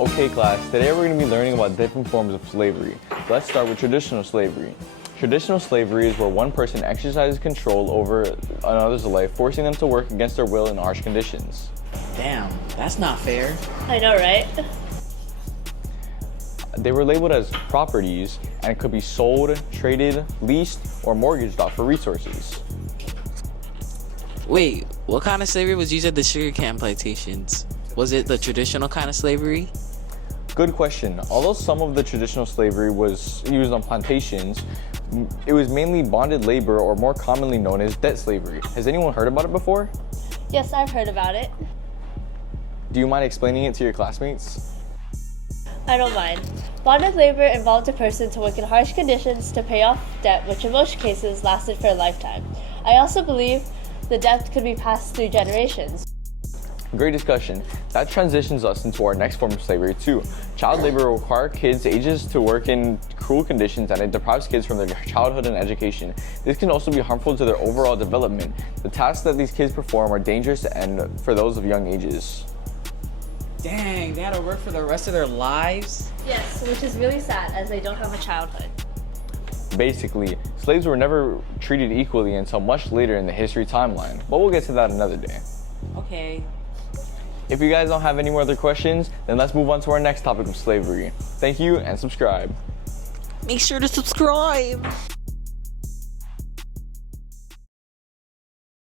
Okay class, today we're going to be learning about different forms of slavery. Let's start with traditional slavery. Traditional slavery is where one person exercises control over another's life, forcing them to work against their will in harsh conditions. Damn, that's not fair. I know, right? They were labeled as properties and could be sold, traded, leased, or mortgaged out for resources. Wait, what kind of slavery was used at the sugarcane plantations? Was it the traditional kind of slavery? Good question. Although some of the traditional slavery was used on plantations, it was mainly bonded labor, or more commonly known as debt slavery. Has anyone heard about it before? Yes, I've heard about it. Do you mind explaining it to your classmates? I don't mind. Bonded labor involved a person to work in harsh conditions to pay off debt, which in most cases lasted for a lifetime. I also believe the debt could be passed through generations. Great discussion. That transitions us into our next form of slavery too. Child labor requires kids' ages to work in cruel conditions, and it deprives kids from their childhood and education. This can also be harmful to their overall development. The tasks that these kids perform are dangerous and for those of young ages. Dang, they had to work for the rest of their lives? Yes, which is really sad as they don't have a childhood. Basically, slaves were never treated equally until much later in the history timeline, but we'll get to that another day. Okay. If you guys don't have any more other questions, then let's move on to our next topic of slavery. Thank you and subscribe. Make sure to subscribe.